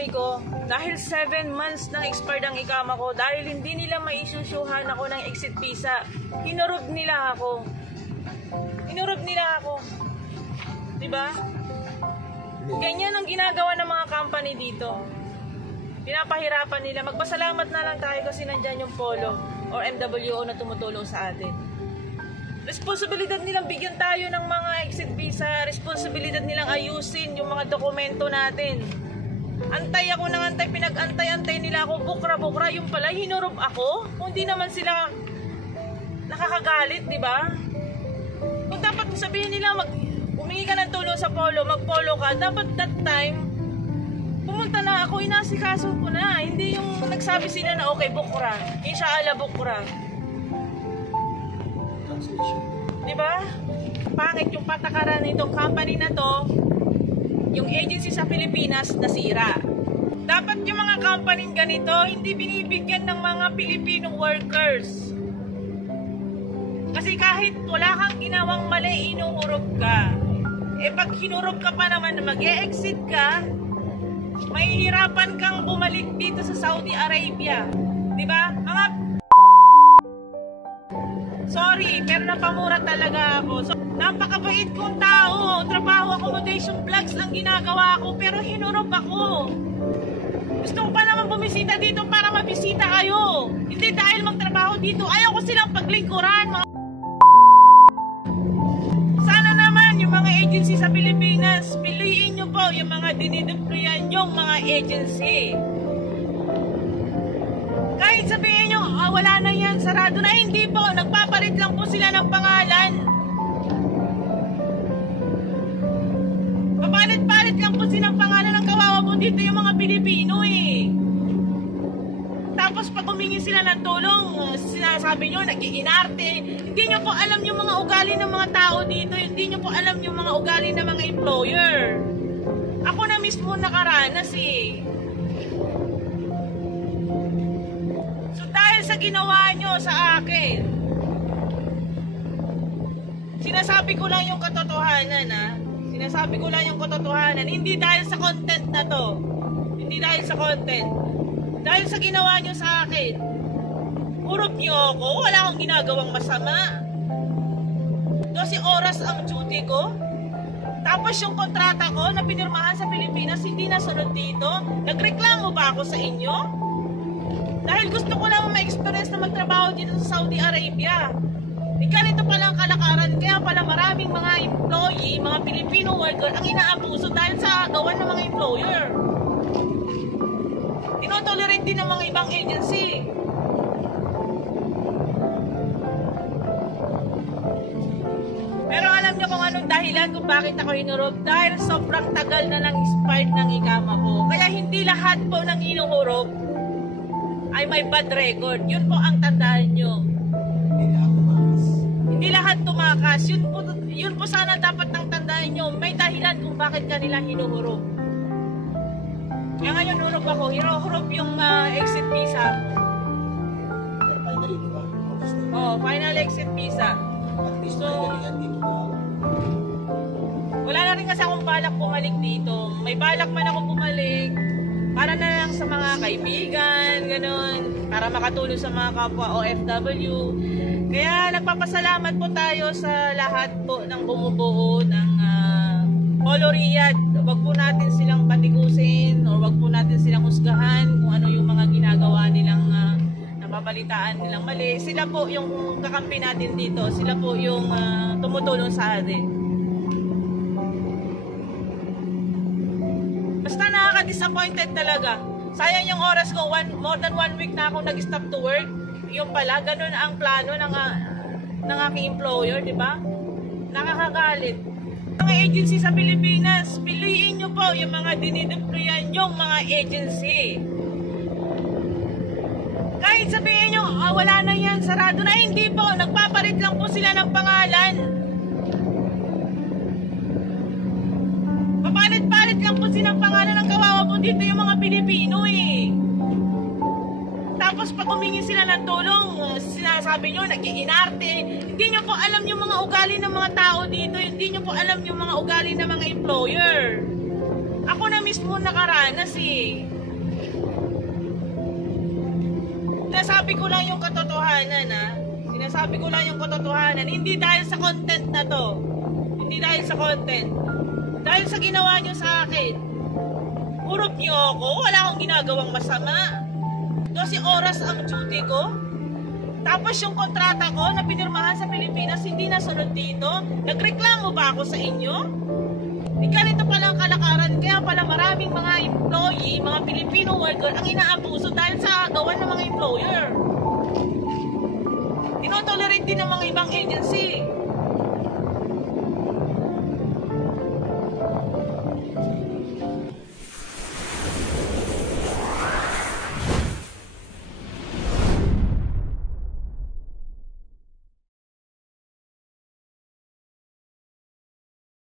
company ko, dahil 7 months nang expired ang ikama ko, dahil hindi nila maisyusyuhan ako ng exit visa, hinurog nila ako. Hinurog nila ako. Diba? Ganyan ang ginagawa ng mga company dito. Pinapahirapan nila. Magpasalamat na lang tayo kasi nandyan yung Polo or MWO na tumutulong sa atin. Responsibilidad nilang bigyan tayo ng mga exit visa. Responsibilidad nilang ayusin yung mga dokumento natin. Antay ako ng antay, pinag-antay-antay nila ako, bukra-bukra. Yung pala, hinurob ako. Kung di naman sila nakakagalit, di ba? Kung dapat sabihin nila, humingi ka ng tulong sa Polo, mag-Polo ka, dapat that time, pumunta na ako, inasikaso ko na. Hindi yung nagsabi sila na okay, bukra. Inshallah, bukra. Diba? Pangit yung patakaran nitong company na to, yung agency sa Pilipinas nasira. Dapat yung mga company ganito, hindi binibigyan ng mga Pilipinong workers. Kasi kahit wala kang ginawang mali, inuhurog ka. Eh pag hinurog ka pa naman na mag-e-exit ka, mahihirapan kang bumalik dito sa Saudi Arabia. Diba? Mga sorry, pero napamura talaga ako. So, napakabait kong tao. Trabaho, accommodation, vlogs ang ginagawa ko, pero hinurog ako. Gusto ko pa naman bumisita dito para mabisita kayo. Hindi dahil magtrabaho dito. Ayaw ko silang paglingkuran. Sana naman yung mga agency sa Pilipinas, piliin nyo po yung mga dinideployan yung mga agency. Kahit sabihin nyo, wala na yan, sarado na, hindi po, nagpapalit lang po sila ng pangalan. Papalit-palit lang po silang pangalan ng kawawa po dito yung mga Pilipino eh. Tapos pag humingi sila ng tulong, sinasabi nyo, nag-iinarte. Hindi nyo po alam yung mga ugali ng mga tao dito, hindi nyo po alam yung mga ugali ng mga employer. Ako na mismo nakaranas eh. Sa ginawa nyo sa akin, sinasabi ko lang yung katotohanan ha? Sinasabi ko lang yung katotohanan, hindi dahil sa content na to, hindi dahil sa content, dahil sa ginawa nyo sa akin. Urop nyo ako, wala akong ginagawang masama. 12 oras ang duty ko, tapos yung kontrata ko na pinirmahan sa Pilipinas hindi nasunod dito. Nagreklamo ba ako sa inyo? Dahil gusto ko lang ma-experience na magtrabaho dito sa Saudi Arabia. Ganito palang kalakaran, kaya pala maraming mga employee, mga Filipino worker ang inaabuso dahil sa gawan ng mga employer. Tinotolerate din ng mga ibang agency. Pero alam niyo kung anong dahilan kung bakit ako hinurob? Dahil sobrang tagal na lang expired ng ikama ko. Kaya hindi lahat po ng hinuhurog ay may bad record. Yun po ang tandaan nyo. Hindi lahat tumakas. Yun po sana dapat ang tandaan nyo. May dahilan kung bakit kanila hinuhurog. Kaya ngayon hurog ako. Hurog yung exit visa. Oh, final exit visa. So, wala na rin kasi akong balak bumalik dito. May balak man ako bumalik para na lang sa mga kaibigan, ganun, para makatulong sa mga kapwa OFW. Kaya nagpapasalamat po tayo sa lahat po ng bumubuo ng Polo Riyadh. Wag po natin silang patikusin o wag po natin silang husgahan kung ano yung mga ginagawa nilang napapalitaan nilang mali. Sila po yung kakampi natin dito. Sila po yung tumutulong sa atin. Basta nakaka-disappointed talaga. Sayang yung oras ko, more than 1 week na ako nag-stop to work. Yung pala, ganun ang plano ng aking employer, di ba? Nakakagalit. Mga agency sa Pilipinas, piliin nyo po yung mga dinideployan yung mga agency. Kahit sabihin nyo, wala na yan, sarado na, hindi po. Nagpapalit lang po sila ng pangalan. Papalit-palit lang po silang pangalan ng kawawa po dito yung mga Pilipino eh. Tapos pag humingi sila ng tulong, sinasabi nyo, nag-iinarte. Hindi nyo po alam yung mga ugali ng mga tao dito. Hindi nyo po alam yung mga ugali ng mga employer. Ako na mismo nakaranas eh. Sinasabi ko lang yung katotohanan ha. Sinasabi ko lang yung katotohanan. Hindi dahil sa content na to. Hindi dahil sa content. Dahil sa ginawa nyo sa akin. Urop nyo ako. Wala akong ginagawang masama. 12 oras ang duty ko. Tapos yung kontrata ko na pinirmahan sa Pilipinas, hindi nasunod dito. Nagreklamo ba ako sa inyo? Ganito palang kalakaran. Kaya pala maraming mga employee, mga Filipino worker ang inaabuso dahil sa gawan ng mga employer. Tinotolerate din ng mga ibang agency.